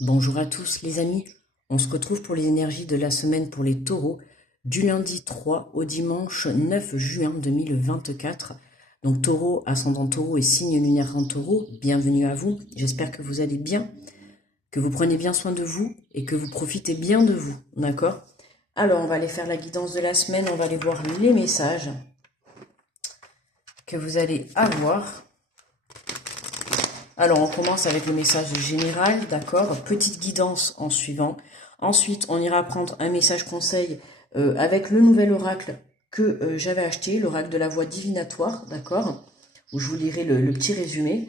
Bonjour à tous les amis, on se retrouve pour les énergies de la semaine pour les taureaux du lundi 3 au dimanche 9 juin 2024. Donc taureau, ascendant taureau et signe lunaire en taureau, bienvenue à vous, j'espère que vous allez bien, que vous prenez bien soin de vous et que vous profitez bien de vous, d'accord? Alors on va aller faire la guidance de la semaine, on va aller voir les messages que vous allez avoir. Alors, on commence avec le message général, d'accord? Petite guidance en suivant. Ensuite, on ira prendre un message conseil avec le nouvel oracle que j'avais acheté, l'oracle de la voix divinatoire, d'accord? Où je vous lirai le petit résumé.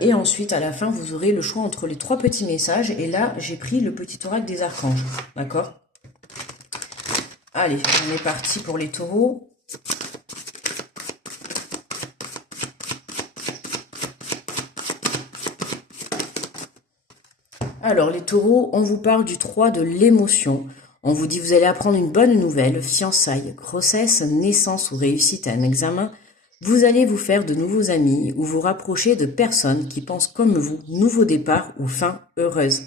Et ensuite, à la fin, vous aurez le choix entre les trois petits messages. Et là, j'ai pris le petit oracle des archanges, d'accord? Allez, on est parti pour les taureaux. Alors, les taureaux, on vous parle du 3 de l'émotion. On vous dit vous allez apprendre une bonne nouvelle, fiançailles, grossesse, naissance ou réussite à un examen. Vous allez vous faire de nouveaux amis ou vous rapprocher de personnes qui pensent comme vous, nouveau départ ou fin heureuse.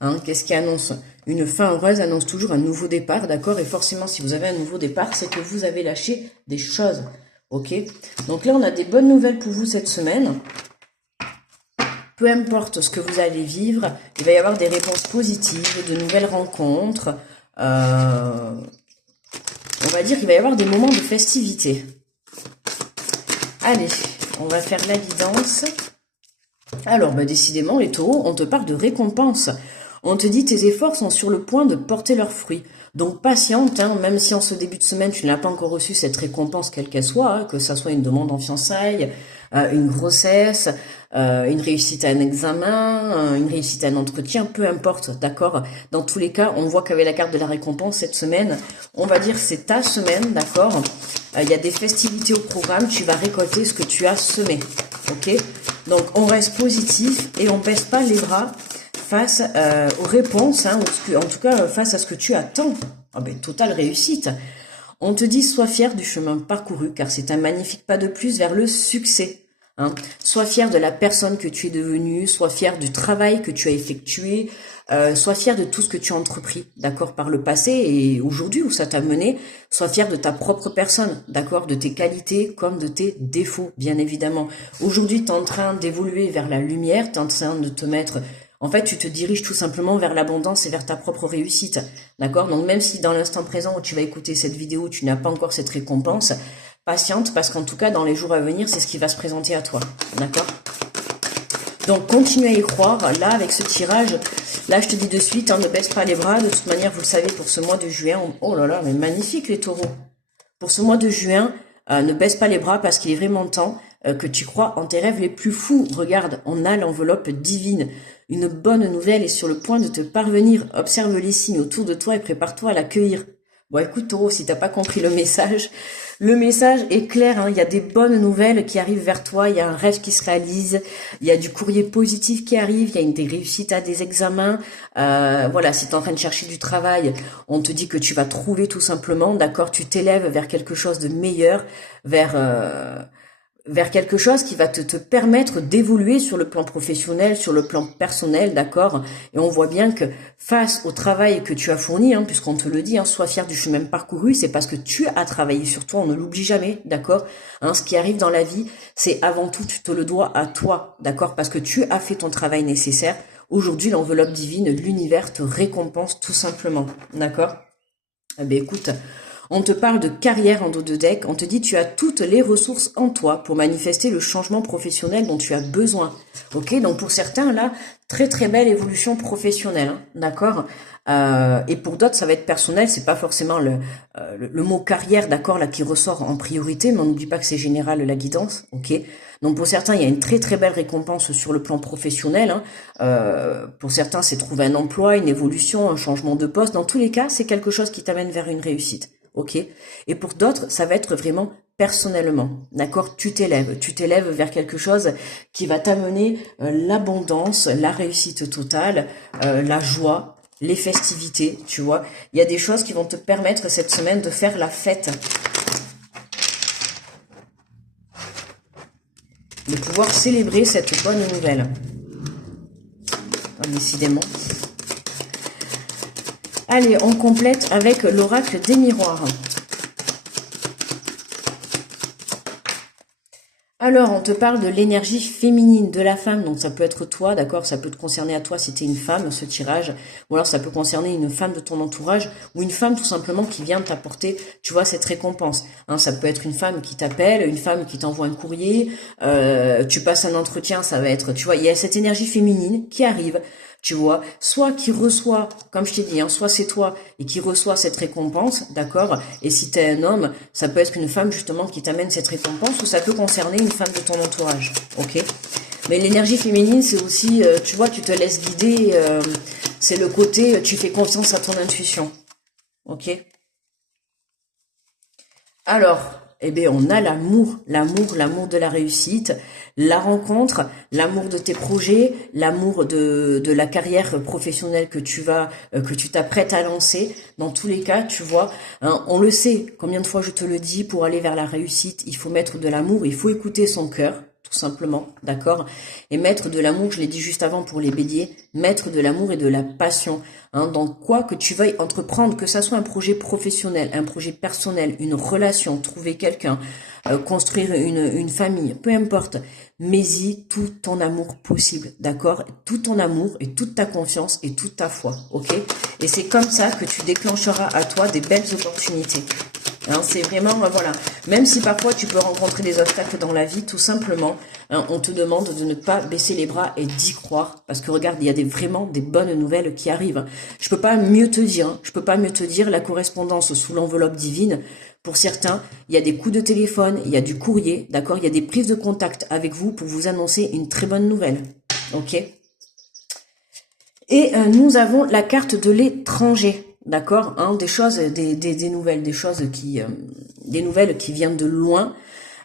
Hein, qu'est-ce qui annonce? Une fin heureuse annonce toujours un nouveau départ, d'accord? Et forcément, si vous avez un nouveau départ, c'est que vous avez lâché des choses, ok? Donc là, on a des bonnes nouvelles pour vous cette semaine. Peu importe ce que vous allez vivre, il va y avoir des réponses positives, de nouvelles rencontres. On va dire qu'il va y avoir des moments de festivité. Allez, on va faire la guidance. Alors, décidément, les taureaux, on te parle de récompense. On te dit tes efforts sont sur le point de porter leurs fruits. Donc patiente, hein, même si en ce début de semaine, tu n'as pas encore reçu cette récompense, quelle qu'elle soit, hein, que ça soit une demande en fiançailles, une grossesse, une réussite à un examen, une réussite à un entretien, peu importe, d'accord? Dans tous les cas, on voit qu'avec la carte de la récompense, cette semaine, on va dire c'est ta semaine, d'accord? Il y a des festivités au programme, tu vas récolter ce que tu as semé, ok? Donc on reste positif et on baisse pas les bras face aux réponses, hein, en tout cas face à ce que tu attends. Ah ben, totale réussite. On te dit sois fier du chemin parcouru car c'est un magnifique pas de plus vers le succès. Hein. Sois fier de la personne que tu es devenue, sois fier du travail que tu as effectué, sois fier de tout ce que tu as entrepris, d'accord, par le passé et aujourd'hui où ça t'a mené. Sois fier de ta propre personne, d'accord, de tes qualités comme de tes défauts, bien évidemment. Aujourd'hui, tu es en train d'évoluer vers la lumière, tu es en train de te mettre... En fait, tu te diriges tout simplement vers l'abondance et vers ta propre réussite, d'accord? Donc même si dans l'instant présent où tu vas écouter cette vidéo, tu n'as pas encore cette récompense, patiente parce qu'en tout cas, dans les jours à venir, c'est ce qui va se présenter à toi, d'accord? Donc continue à y croire, là avec ce tirage, là je te dis de suite, hein, ne baisse pas les bras, de toute manière vous le savez pour ce mois de juin, oh là là, mais magnifique les taureaux. Pour ce mois de juin, ne baisse pas les bras parce qu'il est vraiment temps que tu crois en tes rêves les plus fous. Regarde, on a l'enveloppe divine. Une bonne nouvelle est sur le point de te parvenir. Observe les signes autour de toi et prépare-toi à l'accueillir. Bon, écoute, taureau, si t'as pas compris le message est clair, hein, il y a des bonnes nouvelles qui arrivent vers toi, il y a un rêve qui se réalise, il y a du courrier positif qui arrive, il y a des réussites à des examens, voilà, si tu es en train de chercher du travail, on te dit que tu vas trouver tout simplement, d'accord, tu t'élèves vers quelque chose de meilleur, vers quelque chose qui va te permettre d'évoluer sur le plan professionnel, sur le plan personnel, d'accord? Et on voit bien que face au travail que tu as fourni, hein, puisqu'on te le dit, hein, sois fier du chemin parcouru, c'est parce que tu as travaillé sur toi, on ne l'oublie jamais, d'accord? Hein, ce qui arrive dans la vie, c'est avant tout, tu te le dois à toi, d'accord? Parce que tu as fait ton travail nécessaire. Aujourd'hui, l'enveloppe divine, l'univers te récompense tout simplement, d'accord? Eh bien, écoute, on te parle de carrière en dos de deck, on te dit tu as toutes les ressources en toi pour manifester le changement professionnel dont tu as besoin. Ok, donc pour certains là, très très belle évolution professionnelle, hein, d'accord. Et pour d'autres ça va être personnel, c'est pas forcément le mot carrière, d'accord, là qui ressort en priorité, mais on n'oublie pas que c'est général la guidance, ok. Donc pour certains il y a une très très belle récompense sur le plan professionnel, hein. Pour certains c'est trouver un emploi, une évolution, un changement de poste. Dans tous les cas c'est quelque chose qui t'amène vers une réussite. Ok. Et pour d'autres, ça va être vraiment personnellement, d'accord? Tu t'élèves vers quelque chose qui va t'amener l'abondance, la réussite totale, la joie, les festivités, tu vois. Il y a des choses qui vont te permettre cette semaine de faire la fête, de pouvoir célébrer cette bonne nouvelle. décidément. Allez, on complète avec l'oracle des miroirs. Alors, on te parle de l'énergie féminine de la femme, donc ça peut être toi, d'accord, ça peut te concerner à toi si tu es une femme, ce tirage, ou alors ça peut concerner une femme de ton entourage, ou une femme tout simplement qui vient t'apporter, tu vois, cette récompense. Hein, ça peut être une femme qui t'appelle, une femme qui t'envoie un courrier, tu passes un entretien, ça va être, tu vois, il y a cette énergie féminine qui arrive, tu vois, soit qui reçoit, comme je t'ai dit, hein, soit c'est toi et qui reçoit cette récompense, d'accord, et si t'es un homme, ça peut être une femme justement qui t'amène cette récompense, ou ça peut concerner une femme de ton entourage, ok. Mais l'énergie féminine, c'est aussi, tu vois, tu te laisses guider, c'est le côté, tu fais confiance à ton intuition, ok. Alors, eh bien, on a l'amour, l'amour de la réussite, la rencontre, l'amour de tes projets, l'amour de la carrière professionnelle que tu t'apprêtes à lancer. Dans tous les cas, tu vois, hein, on le sait, combien de fois je te le dis, pour aller vers la réussite, il faut mettre de l'amour, il faut écouter son cœur, tout simplement, d'accord? Et mettre de l'amour, je l'ai dit juste avant pour les béliers, mettre de l'amour et de la passion, hein, dans quoi que tu veuilles entreprendre, que ça soit un projet professionnel, un projet personnel, une relation, trouver quelqu'un, construire une famille, peu importe, mets-y tout ton amour possible, d'accord? Tout ton amour et toute ta confiance et toute ta foi, ok? Et c'est comme ça que tu déclencheras à toi des belles opportunités. Hein, c'est vraiment, voilà, même si parfois tu peux rencontrer des obstacles dans la vie, tout simplement, hein, on te demande de ne pas baisser les bras et d'y croire, parce que regarde, il y a vraiment des bonnes nouvelles qui arrivent. Je peux pas mieux te dire, hein, je peux pas mieux te dire la correspondance sous l'enveloppe divine. Pour certains, il y a des coups de téléphone, il y a du courrier, d'accord, il y a des prises de contact avec vous pour vous annoncer une très bonne nouvelle, ok. Et nous avons la carte de l'étranger. D'accord, hein, des choses, des nouvelles, des nouvelles qui viennent de loin.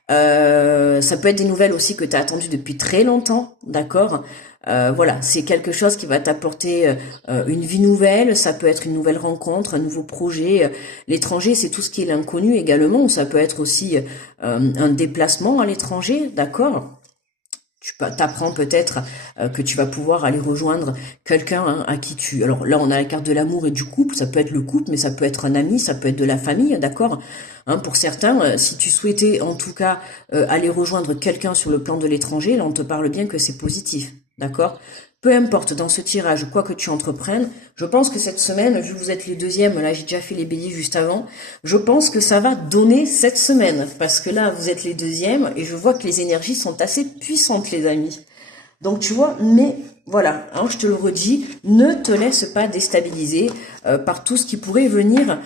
Ça peut être des nouvelles aussi que tu as attendues depuis très longtemps, d'accord. Voilà, c'est quelque chose qui va t'apporter une vie nouvelle. Ça peut être une nouvelle rencontre, un nouveau projet. L'étranger, c'est tout ce qui est l'inconnu également. Ça peut être aussi un déplacement à l'étranger, d'accord. Tu t'apprends peut-être que tu vas pouvoir aller rejoindre quelqu'un, hein, à qui tu... Alors là, on a la carte de l'amour et du couple. Ça peut être le couple, mais ça peut être un ami, ça peut être de la famille, d'accord, hein, pour certains, si tu souhaitais en tout cas aller rejoindre quelqu'un sur le plan de l'étranger, là, on te parle bien que c'est positif, d'accord. Peu importe, dans ce tirage, quoi que tu entreprennes, je pense que cette semaine, vu que vous êtes les deuxièmes, là j'ai déjà fait les béliers juste avant, je pense que ça va donner cette semaine, parce que là vous êtes les deuxièmes, et je vois que les énergies sont assez puissantes les amis. Donc tu vois, mais voilà, hein, je te le redis, ne te laisse pas déstabiliser par tout ce qui pourrait venir,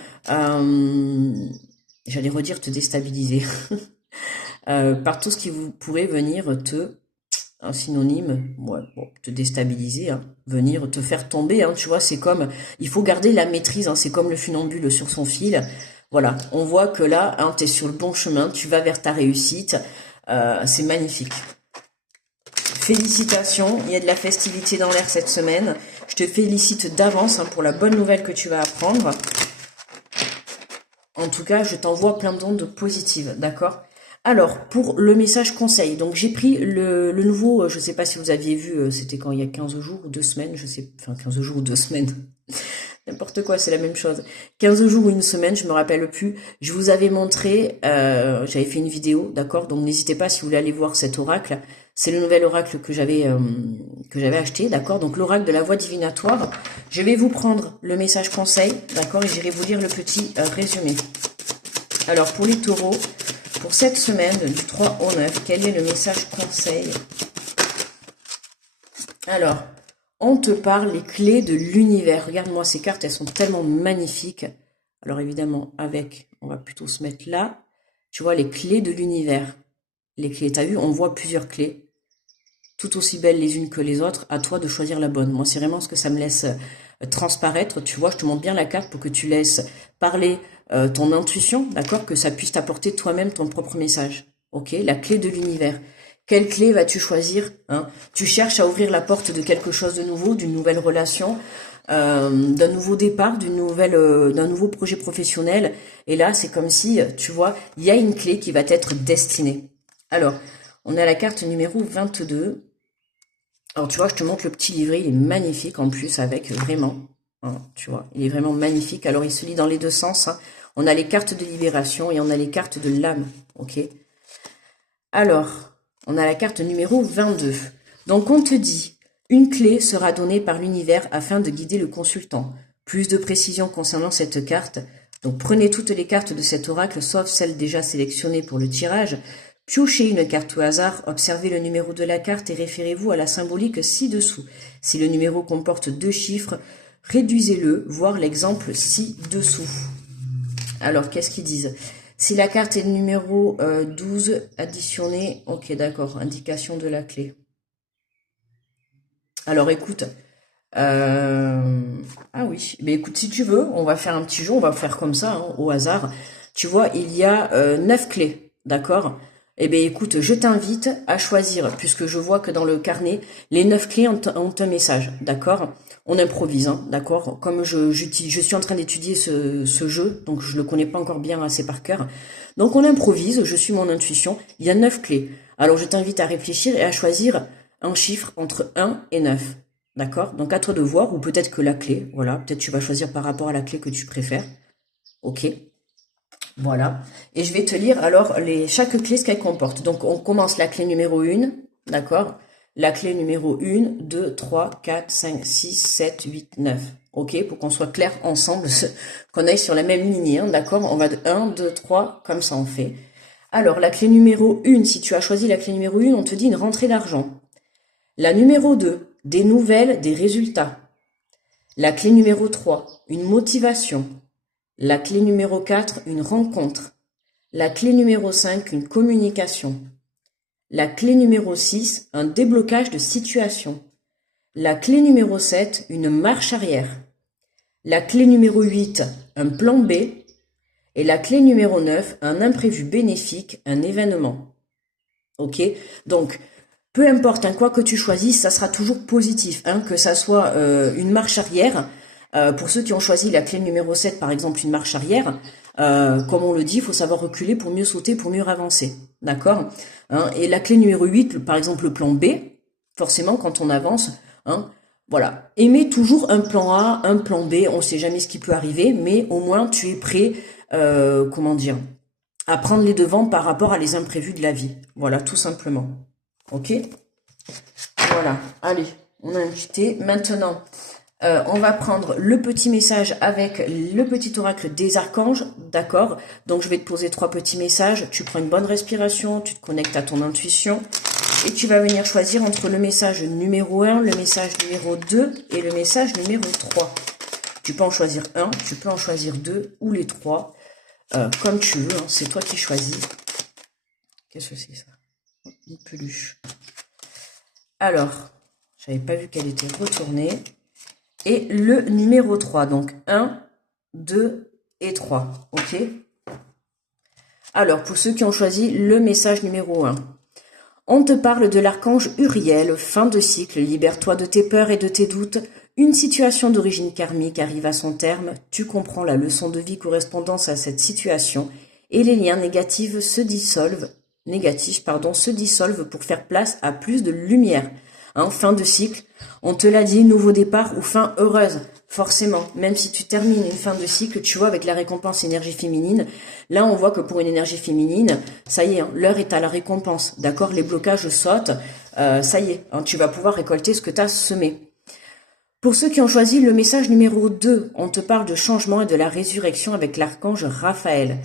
j'allais redire te déstabiliser, par tout ce qui vous pourrait venir un synonyme, ouais, bon, te déstabiliser, hein, venir te faire tomber, hein, tu vois, c'est comme, il faut garder la maîtrise, hein, c'est comme le funambule sur son fil, voilà, on voit que là, hein, tu es sur le bon chemin, tu vas vers ta réussite, c'est magnifique. Félicitations, il y a de la festivité dans l'air cette semaine, je te félicite d'avance, hein, pour la bonne nouvelle que tu vas apprendre. En tout cas, je t'envoie plein d'ondes positives, d'accord? Alors, pour le message conseil, donc j'ai pris le nouveau, je sais pas si vous aviez vu, c'était quand il y a 15 jours ou 2 semaines, je sais, enfin 15 jours ou 2 semaines, n'importe quoi, c'est la même chose. 15 jours ou une semaine, je me rappelle plus. Je vous avais montré, j'avais fait une vidéo, d'accord, donc n'hésitez pas si vous voulez aller voir cet oracle. C'est le nouvel oracle que j'avais acheté, d'accord. Donc l'oracle de la voie divinatoire. Je vais vous prendre le message conseil, d'accord, et j'irai vous lire le petit résumé. Alors pour les taureaux, pour cette semaine du 3 au 9, quel est le message conseil? Alors, on te parle les clés de l'univers. Regarde-moi ces cartes, elles sont tellement magnifiques. Alors évidemment, on va plutôt se mettre là. Tu vois, les clés de l'univers. Les clés, t'as vu, on voit plusieurs clés. Tout aussi belles les unes que les autres. À toi de choisir la bonne. Moi, c'est vraiment ce que ça me laisse transparaître. Tu vois, je te montre bien la carte pour que tu laisses parler ton intuition, d'accord, que ça puisse t'apporter toi-même ton propre message. Ok, la clé de l'univers. Quelle clé vas-tu choisir, hein? Tu cherches à ouvrir la porte de quelque chose de nouveau, d'une nouvelle relation, d'un nouveau départ, d'un nouveau projet professionnel. Et là, c'est comme si, tu vois, il y a une clé qui va t'être destinée. Alors, on a la carte numéro 22. Alors, tu vois, je te montre le petit livret, il est magnifique en plus, avec vraiment, hein, tu vois, il est vraiment magnifique. Alors, il se lit dans les deux sens, hein. On a les cartes de libération et on a les cartes de l'âme, ok? Alors, on a la carte numéro 22. Donc, on te dit, une clé sera donnée par l'univers afin de guider le consultant. Plus de précision concernant cette carte. Donc, prenez toutes les cartes de cet oracle, sauf celles déjà sélectionnées pour le tirage. Piochez une carte au hasard, observez le numéro de la carte et référez-vous à la symbolique ci-dessous. Si le numéro comporte 2 chiffres, réduisez-le, voire l'exemple ci-dessous. Alors, qu'est-ce qu'ils disent? Si la carte est numéro 12, additionné, ok, d'accord, indication de la clé. Alors, écoute, ah oui, mais écoute, si tu veux, on va faire un petit jeu, on va faire comme ça, hein, au hasard. Tu vois, il y a 9 clés, d'accord? Eh bien, écoute, je t'invite à choisir, puisque je vois que dans le carnet, les 9 clés ont un message, d'accord? On improvise, hein, d'accord? Comme je suis en train d'étudier ce jeu, donc je le connais pas encore bien assez par cœur. Donc on improvise, je suis mon intuition, il y a 9 clés. Alors je t'invite à réfléchir et à choisir un chiffre entre 1 et 9. D'accord? Donc à toi de voir, ou peut-être que la clé, voilà, peut-être tu vas choisir par rapport à la clé que tu préfères. Ok? Voilà. Et je vais te lire alors chaque clé ce qu'elle comporte. Donc on commence la clé numéro 1, d'accord? La clé numéro 1, 2, 3, 4, 5, 6, 7, 8, 9. Ok? Pour qu'on soit clair ensemble, qu'on aille sur la même ligne, hein, d'accord? On va de 1, 2, 3, comme ça on fait. Alors la clé numéro 1, si tu as choisi la clé numéro 1, on te dit une rentrée d'argent. La numéro 2, des nouvelles, des résultats. La clé numéro 3, une motivation. La clé numéro 4, une rencontre. La clé numéro 5, une communication. La clé numéro 6, un déblocage de situation. La clé numéro 7, une marche arrière. La clé numéro 8, un plan B. Et la clé numéro 9, un imprévu bénéfique, un événement. Ok? Donc, peu importe, hein, quoi que tu choisisses, ça sera toujours positif, hein, que ça soit une marche arrière. Pour ceux qui ont choisi la clé numéro 7, par exemple, une marche arrière, comme on le dit, il faut savoir reculer pour mieux sauter, pour mieux avancer. D'accord, hein? Et la clé numéro 8, par exemple, le plan B, forcément, quand on avance, hein, voilà. Aimez toujours un plan A, un plan B, on ne sait jamais ce qui peut arriver, mais au moins tu es prêt, comment dire, à prendre les devants par rapport à les imprévus de la vie. Voilà, tout simplement. Ok? Voilà, allez, on a invité. Maintenant, on va prendre le petit message avec le petit oracle des archanges, d'accord? Donc je vais te poser 3 petits messages, tu prends une bonne respiration, tu te connectes à ton intuition, et tu vas venir choisir entre le message numéro 1, le message numéro 2 et le message numéro 3. Tu peux en choisir un, tu peux en choisir 2 ou les 3, comme tu veux, hein, c'est toi qui choisis. Qu'est-ce que c'est ça? Une peluche. Alors, j'avais pas vu qu'elle était retournée. Et le numéro 3, donc 1, 2 et 3, ok? Alors, pour ceux qui ont choisi le message numéro 1, on te parle de l'archange Uriel, fin de cycle, libère-toi de tes peurs et de tes doutes, une situation d'origine karmique arrive à son terme, tu comprends la leçon de vie correspondant à cette situation, et les liens négatifs se dissolvent pour faire place à plus de lumière. Hein, fin de cycle, on te l'a dit, nouveau départ ou fin heureuse. Forcément, même si tu termines une fin de cycle, tu vois, avec la récompense énergie féminine, là on voit que pour une énergie féminine, ça y est, hein, l'heure est à la récompense, d'accord? Les blocages sautent, ça y est, hein, tu vas pouvoir récolter ce que tu as semé. Pour ceux qui ont choisi le message numéro 2, on te parle de changement et de la résurrection avec l'archange Raphaël.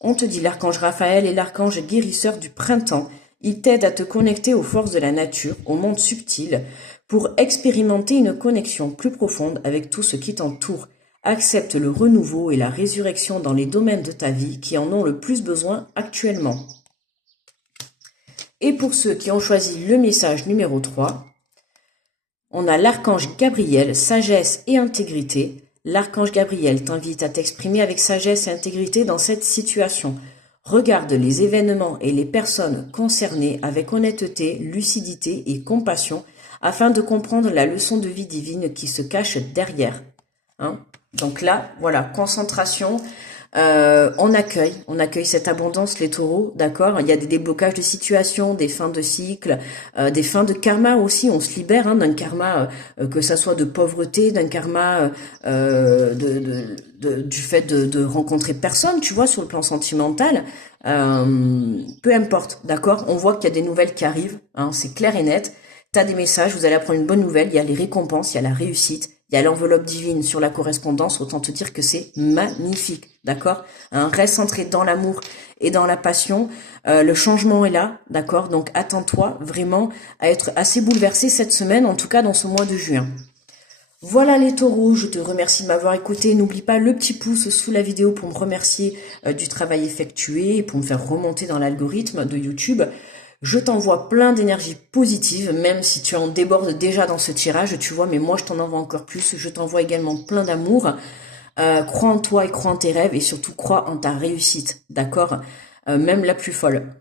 On te dit l'archange Raphaël est l'archange guérisseur du printemps. Il t'aide à te connecter aux forces de la nature, au monde subtil, pour expérimenter une connexion plus profonde avec tout ce qui t'entoure. Accepte le renouveau et la résurrection dans les domaines de ta vie qui en ont le plus besoin actuellement. Et pour ceux qui ont choisi le message numéro 3, on a l'archange Gabriel, sagesse et intégrité. L'archange Gabriel t'invite à t'exprimer avec sagesse et intégrité dans cette situation. Regarde les événements et les personnes concernées avec honnêteté, lucidité et compassion afin de comprendre la leçon de vie divine qui se cache derrière. Hein? Donc là, voilà, concentration. On accueille cette abondance, les taureaux, d'accord? Il y a des déblocages de situation, des fins de cycle, des fins de karma aussi. On se libère d'un karma, que ça soit de pauvreté, d'un karma du fait de rencontrer personne, tu vois, sur le plan sentimental. Peu importe, d'accord? On voit qu'il y a des nouvelles qui arrivent, c'est clair et net. T'as des messages, vous allez apprendre une bonne nouvelle, il y a les récompenses, il y a la réussite, il y a l'enveloppe divine sur la correspondance, autant te dire que c'est magnifique, d'accord? Reste centré dans l'amour et dans la passion, le changement est là, d'accord? Donc attends-toi vraiment à être assez bouleversé cette semaine, en tout cas dans ce mois de juin. Voilà les taureaux, je te remercie de m'avoir écouté. N'oublie pas le petit pouce sous la vidéo pour me remercier du travail effectué et pour me faire remonter dans l'algorithme de YouTube. Je t'envoie plein d'énergie positive, même si tu en débordes déjà dans ce tirage, tu vois, mais moi je t'en envoie encore plus. Je t'envoie également plein d'amour. Crois en toi et crois en tes rêves et surtout crois en ta réussite, d'accord? Même la plus folle.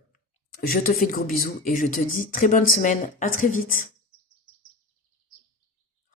Je te fais de gros bisous et je te dis très bonne semaine, à très vite.